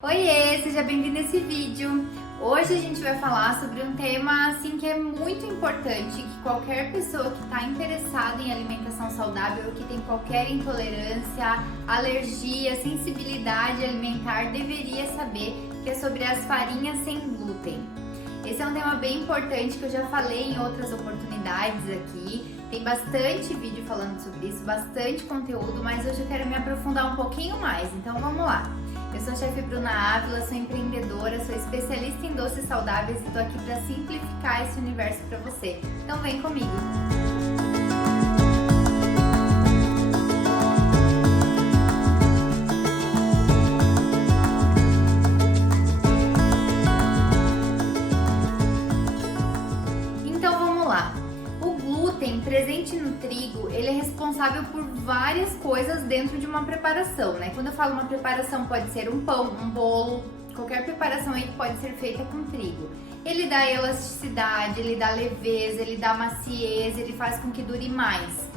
Oiê, seja bem-vindo a esse vídeo. Hoje a gente vai falar sobre um tema assim que é muito importante, que qualquer pessoa que está interessada em alimentação saudável ou que tem qualquer intolerância, alergia, sensibilidade alimentar deveria saber, que é sobre as farinhas sem glúten. Esse é um tema bem importante que eu já falei em outras oportunidades aqui. Tem bastante vídeo falando sobre isso, bastante conteúdo, mas hoje eu quero me aprofundar um pouquinho mais, então vamos lá. Eu sou a chefe Bruna Ávila, sou empreendedora, sou especialista em doces saudáveis e tô aqui para simplificar esse universo para você. Então vem comigo! Então vamos lá! O glúten presente no trigo, ele é responsável por várias coisas dentro de uma preparação, né? Quando eu falo uma preparação, pode ser um pão, um bolo, qualquer preparação aí pode ser feita com trigo. Ele dá elasticidade, ele dá leveza, ele dá maciez, ele faz com que dure mais.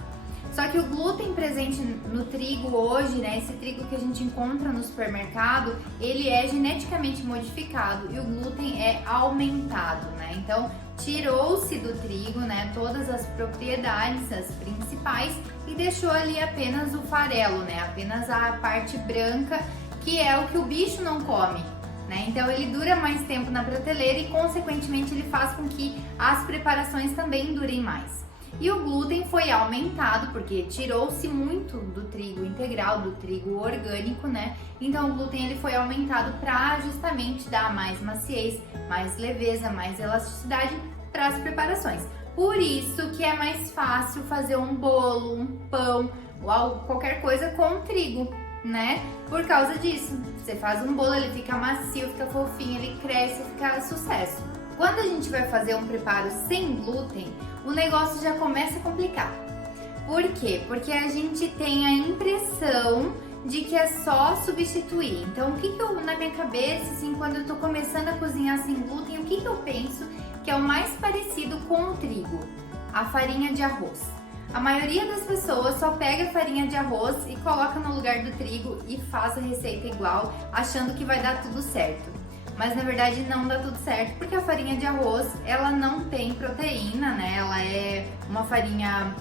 Só que o glúten presente no trigo hoje, né, esse trigo que a gente encontra no supermercado, ele é geneticamente modificado e o glúten é aumentado, né? Então, tirou-se do trigo, né, todas as propriedades, as principais, e deixou ali apenas o farelo, né, apenas a parte branca, que é o que o bicho não come, né? Então, ele dura mais tempo na prateleira e, consequentemente, ele faz com que as preparações também durem mais. E o glúten foi aumentado porque tirou-se muito do trigo integral, do trigo orgânico, né? Então o glúten ele foi aumentado para justamente dar mais maciez, mais leveza, mais elasticidade para as preparações. Por isso que é mais fácil fazer um bolo, um pão ou qualquer coisa com trigo, né? Por causa disso. Você faz um bolo, ele fica macio, fica fofinho, ele cresce, fica sucesso. Quando a gente vai fazer um preparo sem glúten, o negócio já começa a complicar. Por quê? Porque a gente tem a impressão de que é só substituir. Então, o que eu, na minha cabeça, assim, quando eu tô começando a cozinhar sem glúten, o que eu penso que é o mais parecido com o trigo? A farinha de arroz. A maioria das pessoas só pega a farinha de arroz e coloca no lugar do trigo e faz a receita igual, achando que vai dar tudo certo. Mas na verdade não dá tudo certo, porque a farinha de arroz, ela não tem proteína, né? Ela é uma farinha,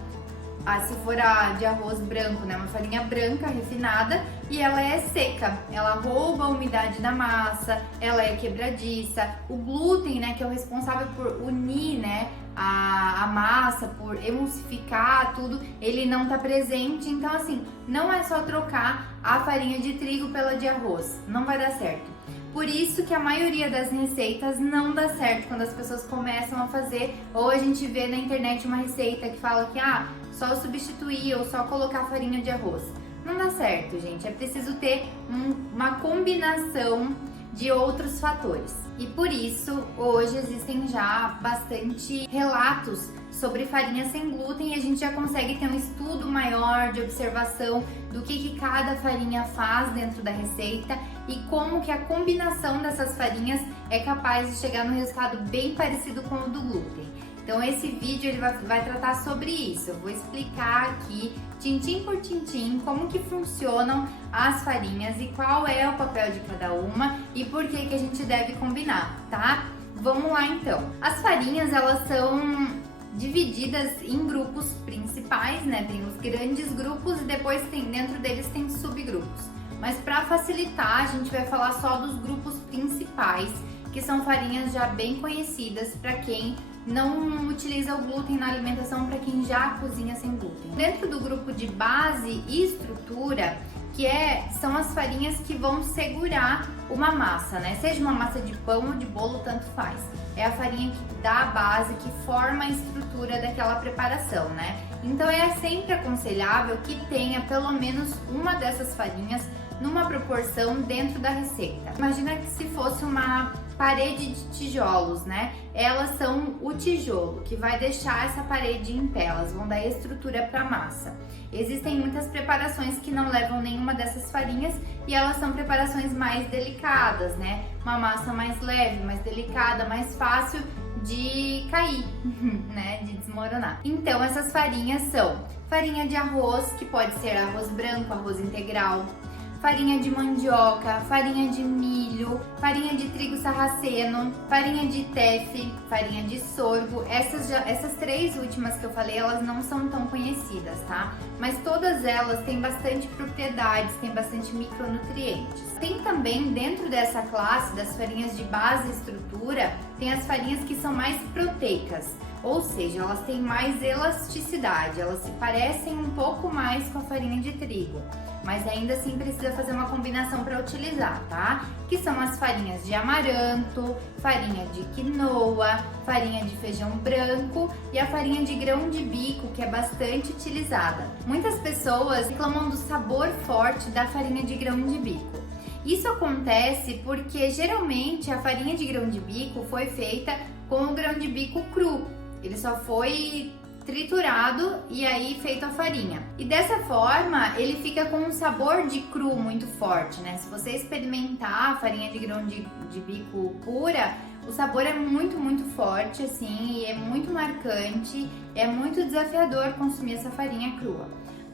se for a de arroz branco, né? Uma farinha branca, refinada, e ela é seca. Ela rouba a umidade da massa, ela é quebradiça. O glúten, né, que é o responsável por unir, né, a massa, por emulsificar tudo, ele não tá presente. Então assim, não é só trocar a farinha de trigo pela de arroz, não vai dar certo. Por isso que a maioria das receitas não dá certo quando as pessoas começam a fazer, ou a gente vê na internet uma receita que fala que só substituir ou só colocar farinha de arroz. Não dá certo, gente. É preciso ter uma combinação de outros fatores. E por isso, hoje existem já bastante relatos sobre farinha sem glúten e a gente já consegue ter um estudo maior de observação do que cada farinha faz dentro da receita e como que a combinação dessas farinhas é capaz de chegar num resultado bem parecido com o do glúten. Então esse vídeo ele vai tratar sobre isso. Eu vou explicar aqui, tintim por tintim, como que funcionam as farinhas e qual é o papel de cada uma e por que a gente deve combinar, tá? Vamos lá então. As farinhas, elas são divididas em grupos principais, né? Tem os grandes grupos e depois dentro deles tem subgrupos. Mas para facilitar, a gente vai falar só dos grupos principais, que são farinhas já bem conhecidas para quem não utiliza o glúten na alimentação, para quem já cozinha sem glúten. Dentro do grupo de base e estrutura, são as farinhas que vão segurar uma massa, né? Seja uma massa de pão ou de bolo, tanto faz. É a farinha que dá a base, que forma a estrutura daquela preparação, né? Então é sempre aconselhável que tenha pelo menos uma dessas farinhas numa proporção dentro da receita. Imagina que se fosse uma parede de tijolos, né? Elas são o tijolo que vai deixar essa parede em pé, elas vão dar estrutura para a massa. Existem muitas preparações que não levam nenhuma dessas farinhas e elas são preparações mais delicadas, né? Uma massa mais leve, mais delicada, mais fácil de cair, né? De desmoronar. Então essas farinhas são farinha de arroz, que pode ser arroz branco, arroz integral, farinha de mandioca, farinha de milho, farinha de trigo sarraceno, farinha de teff, farinha de sorgo. Essas três últimas que eu falei, elas não são tão conhecidas, tá? Mas todas elas têm bastante propriedades, têm bastante micronutrientes. Tem também, dentro dessa classe das farinhas de base e estrutura, tem as farinhas que são mais proteicas. Ou seja, elas têm mais elasticidade, elas se parecem um pouco mais com a farinha de trigo, mas ainda assim precisa fazer uma combinação para utilizar, tá? Que são as farinhas de amaranto, farinha de quinoa, farinha de feijão branco e a farinha de grão de bico, que é bastante utilizada. Muitas pessoas reclamam do sabor forte da farinha de grão de bico. Isso acontece porque geralmente a farinha de grão de bico foi feita com o grão de bico cru. Ele só foi triturado e aí feito a farinha. E dessa forma, ele fica com um sabor de cru muito forte, né? Se você experimentar a farinha de grão de bico pura, o sabor é muito, muito forte, assim, e é muito marcante, é muito desafiador consumir essa farinha crua.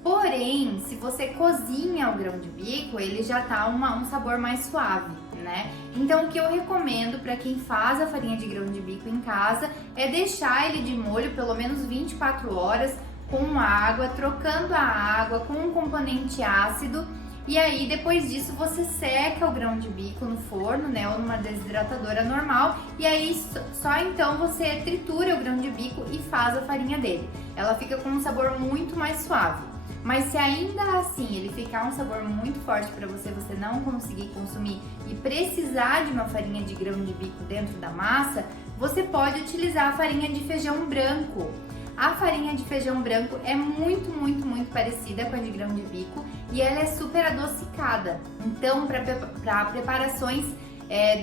Porém, se você cozinha o grão de bico, ele já tá um sabor mais suave, né? Então, o que eu recomendo para quem faz a farinha de grão de bico em casa é deixar ele de molho pelo menos 24 horas com água, trocando a água com um componente ácido. E aí, depois disso, você seca o grão de bico no forno, né, ou numa desidratadora normal. E aí, só então você tritura o grão de bico e faz a farinha dele. Ela fica com um sabor muito mais suave. Mas se ainda assim ele ficar um sabor muito forte para você não conseguir consumir e precisar de uma farinha de grão de bico dentro da massa, você pode utilizar a farinha de feijão branco. A farinha de feijão branco é muito, muito, muito parecida com a de grão de bico e ela é super adocicada. Então, para preparações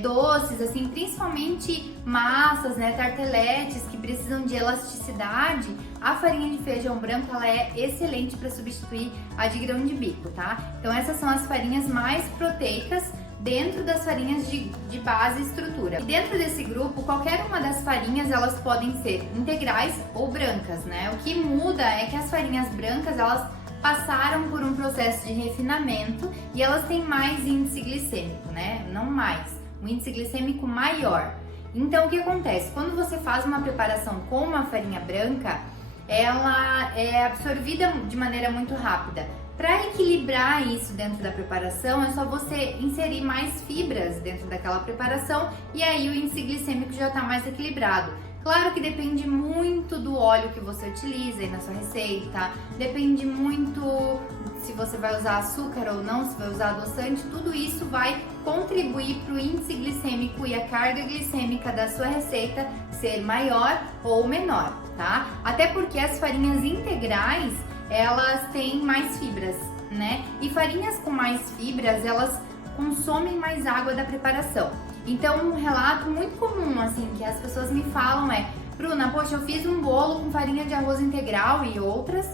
doces, assim, principalmente massas, né, tarteletes que precisam de elasticidade, a farinha de feijão branco ela é excelente para substituir a de grão de bico, tá? Então essas são as farinhas mais proteicas dentro das farinhas de base e estrutura. E dentro desse grupo, qualquer uma das farinhas elas podem ser integrais ou brancas, né? O que muda é que as farinhas brancas elas passaram por um processo de refinamento e elas têm mais índice glicêmico, né? Não mais, um índice glicêmico maior. Então o que acontece? Quando você faz uma preparação com uma farinha branca, ela é absorvida de maneira muito rápida. Para equilibrar isso dentro da preparação, é só você inserir mais fibras dentro daquela preparação e aí o índice glicêmico já está mais equilibrado. Claro que depende muito do óleo que você utiliza aí na sua receita, depende muito se você vai usar açúcar ou não, se vai usar adoçante, tudo isso vai contribuir para o índice glicêmico e a carga glicêmica da sua receita ser maior ou menor, tá? Até porque as farinhas integrais, elas têm mais fibras, né? E farinhas com mais fibras, elas consomem mais água da preparação. Então, um relato muito comum, assim, que as pessoas me falam é: Bruna, poxa, eu fiz um bolo com farinha de arroz integral e outras,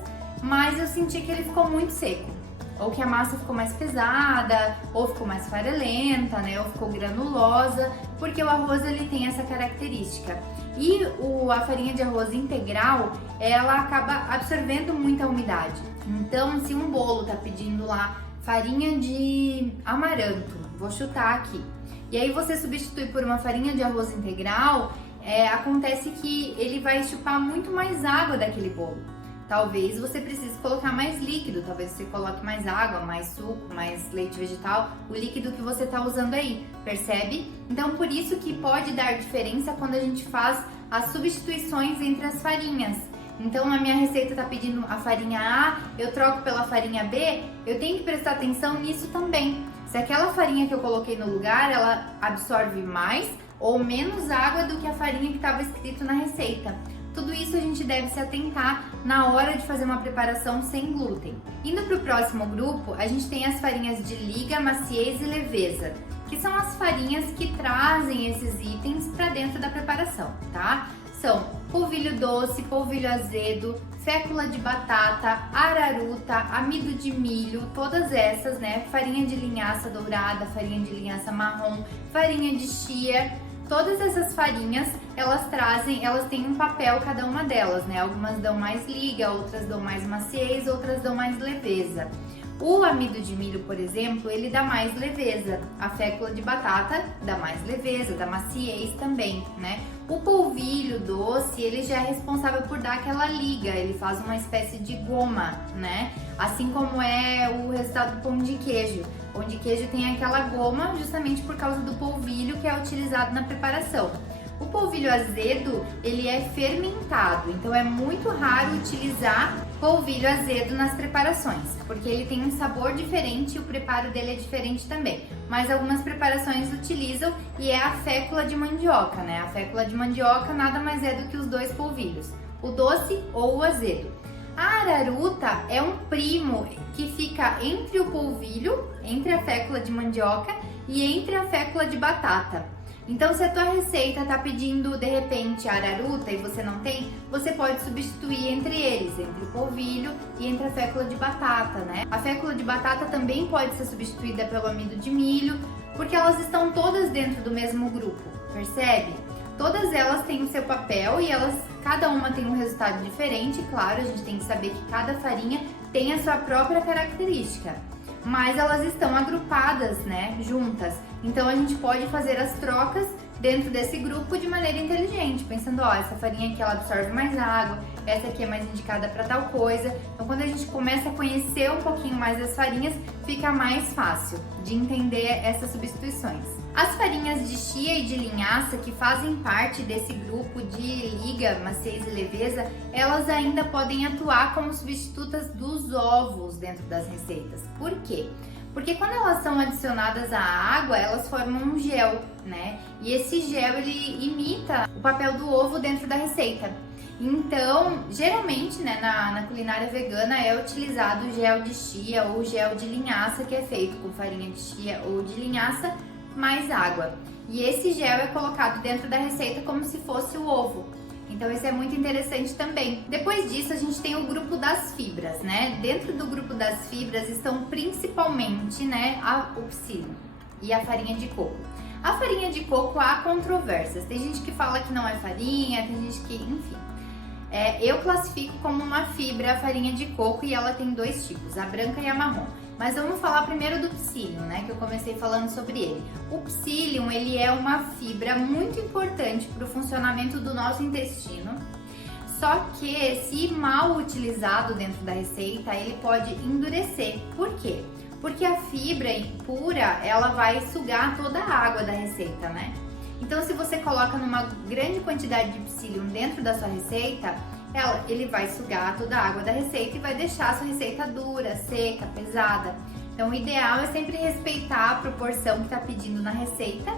mas eu senti que ele ficou muito seco. Ou que a massa ficou mais pesada, ou ficou mais farelenta, né? Ou ficou granulosa, porque o arroz ele tem essa característica. E a farinha de arroz integral, ela acaba absorvendo muita umidade. Então, se um bolo tá pedindo lá farinha de amaranto, vou chutar aqui, e aí você substitui por uma farinha de arroz integral, acontece que ele vai chupar muito mais água daquele bolo. Talvez você precise colocar mais líquido, talvez você coloque mais água, mais suco, mais leite vegetal, o líquido que você está usando aí, percebe? Então por isso que pode dar diferença quando a gente faz as substituições entre as farinhas. Então a minha receita está pedindo a farinha A, eu troco pela farinha B, eu tenho que prestar atenção nisso também. Se aquela farinha que eu coloquei no lugar, ela absorve mais ou menos água do que a farinha que estava escrito na receita. Tudo isso a gente deve se atentar na hora de fazer uma preparação sem glúten. Indo para o próximo grupo, a gente tem as farinhas de liga, maciez e leveza, que são as farinhas que trazem esses itens para dentro da preparação, tá? São polvilho doce, polvilho azedo, fécula de batata, araruta, amido de milho, todas essas, né? Farinha de linhaça dourada, farinha de linhaça marrom, farinha de chia. Todas essas farinhas, elas têm um papel cada uma delas, né? Algumas dão mais liga, outras dão mais maciez, outras dão mais leveza. O amido de milho, por exemplo, ele dá mais leveza. A fécula de batata dá mais leveza, dá maciez também, né? O polvilho doce, ele já é responsável por dar aquela liga, ele faz uma espécie de goma, né? Assim como é o resultado do pão de queijo. O pão de queijo tem aquela goma justamente por causa do polvilho que é utilizado na preparação. O polvilho azedo, ele é fermentado, então é muito raro utilizar polvilho azedo nas preparações, porque ele tem um sabor diferente e o preparo dele é diferente também. Mas algumas preparações utilizam e é a fécula de mandioca, né? A fécula de mandioca nada mais é do que os dois polvilhos, o doce ou o azedo. A araruta é um primo que fica entre o polvilho, entre a fécula de mandioca e entre a fécula de batata. Então, se a tua receita tá pedindo, de repente, araruta e você não tem, você pode substituir entre eles, entre o polvilho e entre a fécula de batata, né? A fécula de batata também pode ser substituída pelo amido de milho, porque elas estão todas dentro do mesmo grupo, percebe? Todas elas têm o seu papel e cada uma tem um resultado diferente, claro, a gente tem que saber que cada farinha tem a sua própria característica. Mas elas estão agrupadas, né, juntas. Então a gente pode fazer as trocas dentro desse grupo de maneira inteligente, pensando, ó, essa farinha aqui ela absorve mais água, essa aqui é mais indicada para tal coisa. Então quando a gente começa a conhecer um pouquinho mais das farinhas, fica mais fácil de entender essas substituições. As farinhas de chia e de linhaça, que fazem parte desse grupo de liga, maciez e leveza, elas ainda podem atuar como substitutas dos ovos dentro das receitas. Por quê? Porque quando elas são adicionadas à água, elas formam um gel, né? E esse gel, ele imita o papel do ovo dentro da receita. Então, geralmente, né, na culinária vegana é utilizado o gel de chia ou gel de linhaça, que é feito com farinha de chia ou de linhaça, mais água. E esse gel é colocado dentro da receita como se fosse o ovo. Então isso é muito interessante também. Depois disso a gente tem o grupo das fibras, né? Dentro do grupo das fibras estão principalmente, né, o psyllium e a farinha de coco. A farinha de coco há controvérsias. Tem gente que fala que não é farinha, tem gente que, enfim. Eu classifico como uma fibra a farinha de coco e ela tem dois tipos, a branca e a marrom. Mas vamos falar primeiro do psyllium, né, que eu comecei falando sobre ele. O psyllium, ele é uma fibra muito importante para o funcionamento do nosso intestino, só que se mal utilizado dentro da receita, ele pode endurecer. Por quê? Porque a fibra pura, ela vai sugar toda a água da receita, né? Então, se você coloca numa grande quantidade de psyllium dentro da sua receita, ele vai sugar toda a água da receita e vai deixar a sua receita dura, seca, pesada. Então o ideal é sempre respeitar a proporção que está pedindo na receita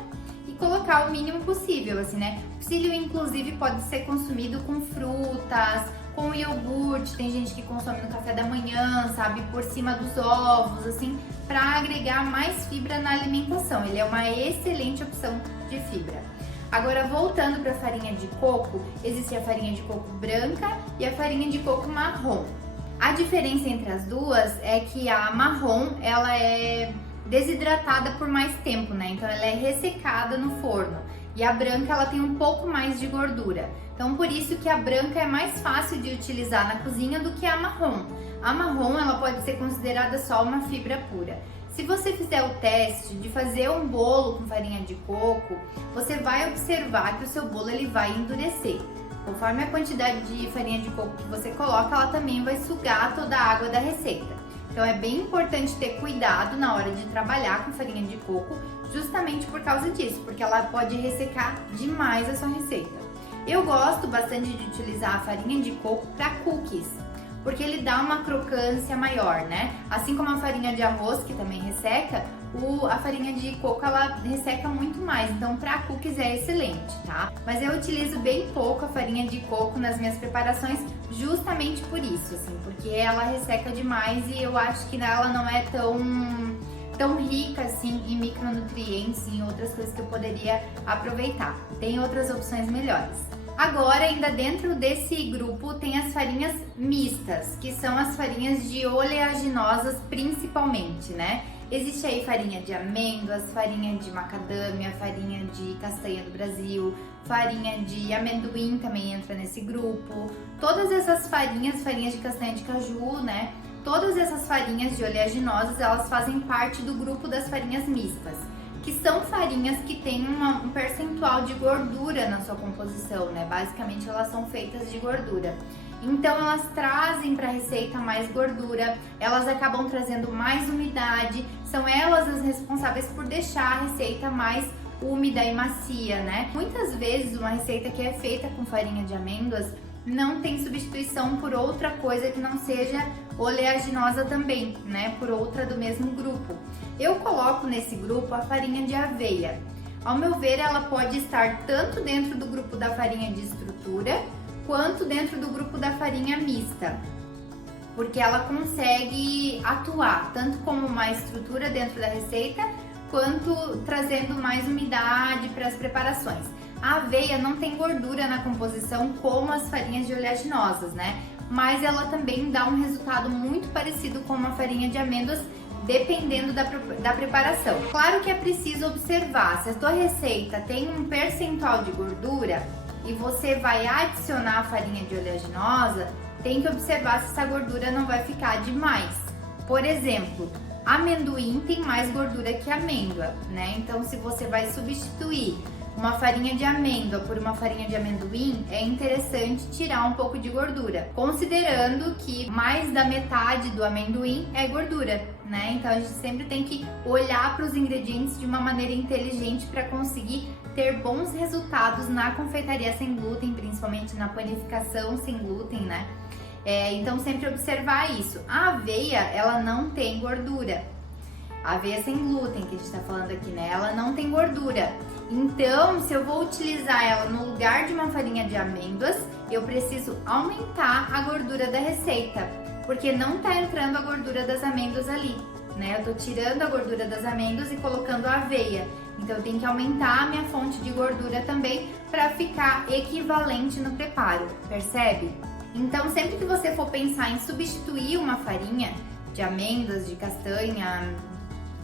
e colocar o mínimo possível, assim, né? O psyllium, inclusive, pode ser consumido com frutas, com iogurte, tem gente que consome no café da manhã, sabe, por cima dos ovos, assim, para agregar mais fibra na alimentação. Ele é uma excelente opção de fibra. Agora, voltando para a farinha de coco, existe a farinha de coco branca e a farinha de coco marrom. A diferença entre as duas é que a marrom, ela é desidratada por mais tempo, né? Então ela é ressecada no forno. E a branca, ela tem um pouco mais de gordura. Então por isso que a branca é mais fácil de utilizar na cozinha do que a marrom. A marrom, ela pode ser considerada só uma fibra pura. Se você fizer o teste de fazer um bolo com farinha de coco, você vai observar que o seu bolo ele vai endurecer. Conforme a quantidade de farinha de coco que você coloca, ela também vai sugar toda a água da receita. Então é bem importante ter cuidado na hora de trabalhar com farinha de coco, justamente por causa disso, porque ela pode ressecar demais a sua receita. Eu gosto bastante de utilizar a farinha de coco para cookies, porque ele dá uma crocância maior, né? Assim como a farinha de arroz, que também resseca, a farinha de coco, ela resseca muito mais, então para cookies é excelente, tá? Mas eu utilizo bem pouco a farinha de coco nas minhas preparações, justamente por isso, assim, porque ela resseca demais e eu acho que ela não é tão rica, assim, em micronutrientes e em outras coisas que eu poderia aproveitar. Tem outras opções melhores. Agora, ainda dentro desse grupo, tem as farinhas mistas, que são as farinhas de oleaginosas principalmente, né? Existe aí farinha de amêndoas, farinha de macadâmia, farinha de castanha do Brasil, farinha de amendoim também entra nesse grupo. Todas essas farinhas de castanha de caju, né? todas essas farinhas de oleaginosas, elas fazem parte do grupo das farinhas mistas, que são farinhas que têm um percentual de gordura na sua composição, né? Basicamente elas são feitas de gordura. Então elas trazem para a receita mais gordura, elas acabam trazendo mais umidade, são elas as responsáveis por deixar a receita mais úmida e macia, né? Muitas vezes uma receita que é feita com farinha de amêndoas não tem substituição por outra coisa que não seja oleaginosa também, né? Por outra do mesmo grupo. Eu coloco nesse grupo a farinha de aveia. Ao meu ver, ela pode estar tanto dentro do grupo da farinha de estrutura, quanto dentro do grupo da farinha mista, porque ela consegue atuar tanto como uma estrutura dentro da receita, quanto trazendo mais umidade para as preparações. A aveia não tem gordura na composição como as farinhas de oleaginosas, né? Mas ela também dá um resultado muito parecido com uma farinha de amêndoas, dependendo da preparação. Claro que é preciso observar, se a sua receita tem um percentual de gordura e você vai adicionar a farinha de oleaginosa, tem que observar se essa gordura não vai ficar demais. Por exemplo, amendoim tem mais gordura que amêndoa, né? Então, se você vai substituir uma farinha de amêndoa por uma farinha de amendoim, é interessante tirar um pouco de gordura, considerando que mais da metade do amendoim é gordura, né? Então a gente sempre tem que olhar para os ingredientes de uma maneira inteligente para conseguir ter bons resultados na confeitaria sem glúten, principalmente na panificação sem glúten, né? Então sempre observar isso. A aveia, ela não tem gordura. A aveia sem glúten, que a gente tá falando aqui, né? Ela não tem gordura. Então, se eu vou utilizar ela no lugar de uma farinha de amêndoas, eu preciso aumentar a gordura da receita, porque não tá entrando a gordura das amêndoas ali, né? Eu tô tirando a gordura das amêndoas e colocando a aveia. Então, eu tenho que aumentar a minha fonte de gordura também para ficar equivalente no preparo, percebe? Então, sempre que você for pensar em substituir uma farinha de amêndoas, de castanha,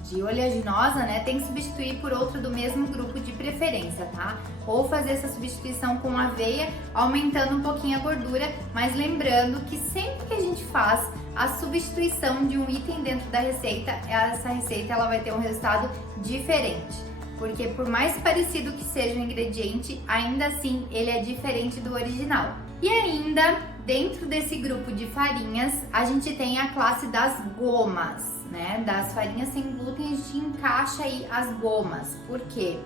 de oleaginosa, né, tem que substituir por outra do mesmo grupo de preferência, tá? Ou fazer essa substituição com aveia, aumentando um pouquinho a gordura, mas lembrando que sempre que a gente faz a substituição de um item dentro da receita, essa receita ela vai ter um resultado diferente. Porque por mais parecido que seja o ingrediente, ainda assim ele é diferente do original. E ainda, dentro desse grupo de farinhas, a gente tem a classe das gomas, né? Das farinhas sem glúten, a gente encaixa aí as gomas. Por quê?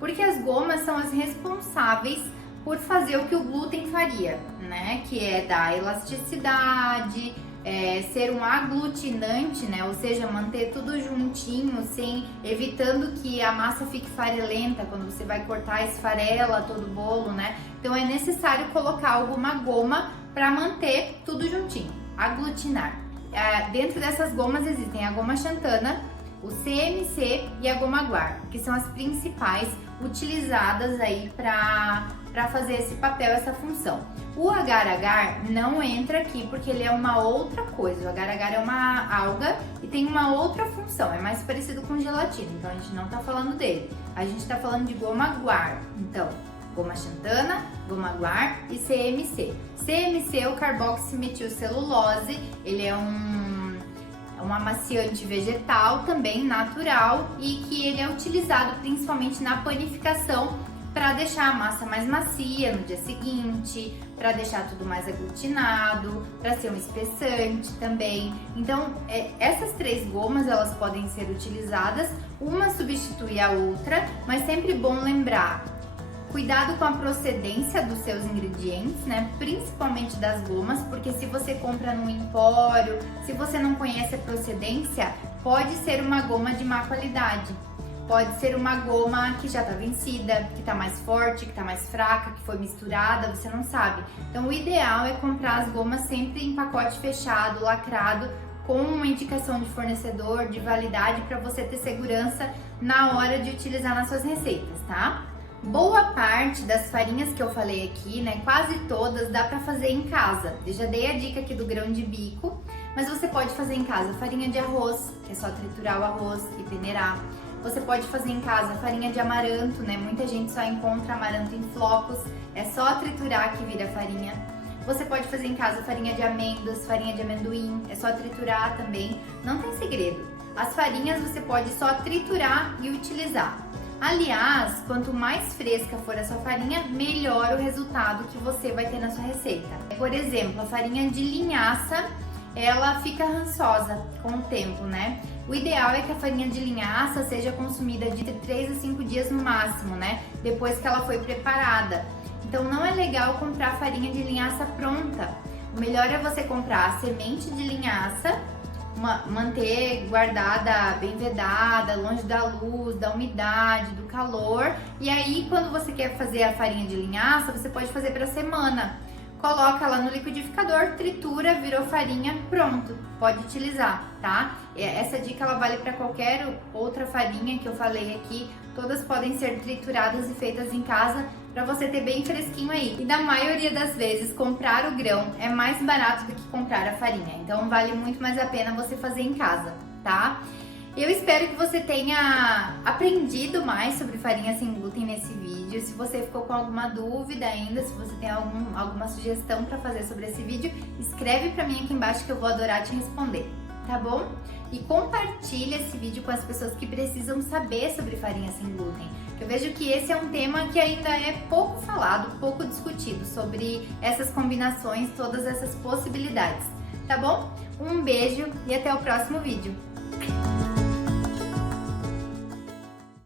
Porque as gomas são as responsáveis por fazer o que o glúten faria, né? Que é dar elasticidade, ser um aglutinante, né? Ou seja, manter tudo juntinho, evitando que a massa fique farelenta. Quando você vai cortar, esfarela todo o bolo, né? Então é necessário colocar alguma goma para manter tudo juntinho, aglutinar. Dentro dessas gomas existem a goma xantana, o CMC e a goma guar, que são as principais utilizadas aí para fazer esse papel, essa função. O agar-agar não entra aqui porque ele é uma outra coisa. O agar-agar é uma alga e tem uma outra função, é mais parecido com gelatina, então a gente não tá falando dele. A gente tá falando de goma guar, então goma xantana, goma guar e CMC. CMC é o carboximetilcelulose, ele é um amaciante vegetal, também natural, e que ele é utilizado principalmente na panificação para deixar a massa mais macia no dia seguinte, para deixar tudo mais aglutinado, para ser um espessante também. Então, essas três gomas elas podem ser utilizadas, uma substitui a outra, mas sempre bom lembrar: cuidado com a procedência dos seus ingredientes, né? Principalmente das gomas, porque se você compra num empório, se você não conhece a procedência, pode ser uma goma de má qualidade. Pode ser uma goma que já tá vencida, que tá mais forte, que tá mais fraca, que foi misturada, você não sabe. Então o ideal é comprar as gomas sempre em pacote fechado, lacrado, com uma indicação de fornecedor, de validade, para você ter segurança na hora de utilizar nas suas receitas, tá? Boa parte das farinhas que eu falei aqui, né, quase todas, dá para fazer em casa. Eu já dei a dica aqui do grão de bico, mas você pode fazer em casa farinha de arroz, que é só triturar o arroz e peneirar. Você pode fazer em casa farinha de amaranto, né? Muita gente só encontra amaranto em flocos, é só triturar que vira farinha. Você pode fazer em casa farinha de amêndoas, farinha de amendoim, é só triturar também, não tem segredo. As farinhas você pode só triturar e utilizar. Aliás, quanto mais fresca for a sua farinha, melhor o resultado que você vai ter na sua receita. Por exemplo, a farinha de linhaça, ela fica rançosa com o tempo, né? O ideal é que a farinha de linhaça seja consumida de 3 a 5 dias no máximo, né? Depois que ela foi preparada. Então não é legal comprar farinha de linhaça pronta. O melhor é você comprar a semente de linhaça, manter guardada, bem vedada, longe da luz, da umidade, do calor. E aí, quando você quer fazer a farinha de linhaça, você pode fazer para semana. Coloca lá no liquidificador, tritura, virou farinha, pronto, pode utilizar, tá? Essa dica ela vale para qualquer outra farinha que eu falei aqui, todas podem ser trituradas e feitas em casa para você ter bem fresquinho aí. E na maioria das vezes, comprar o grão é mais barato do que comprar a farinha, então vale muito mais a pena você fazer em casa, tá? Eu espero que você tenha aprendido mais sobre farinha sem glúten nesse vídeo. Se você ficou com alguma dúvida ainda, se você tem alguma sugestão para fazer sobre esse vídeo, escreve para mim aqui embaixo que eu vou adorar te responder, tá bom? E compartilha esse vídeo com as pessoas que precisam saber sobre farinha sem glúten. Eu vejo que esse é um tema que ainda é pouco falado, pouco discutido, sobre essas combinações, todas essas possibilidades, tá bom? Um beijo e até o próximo vídeo.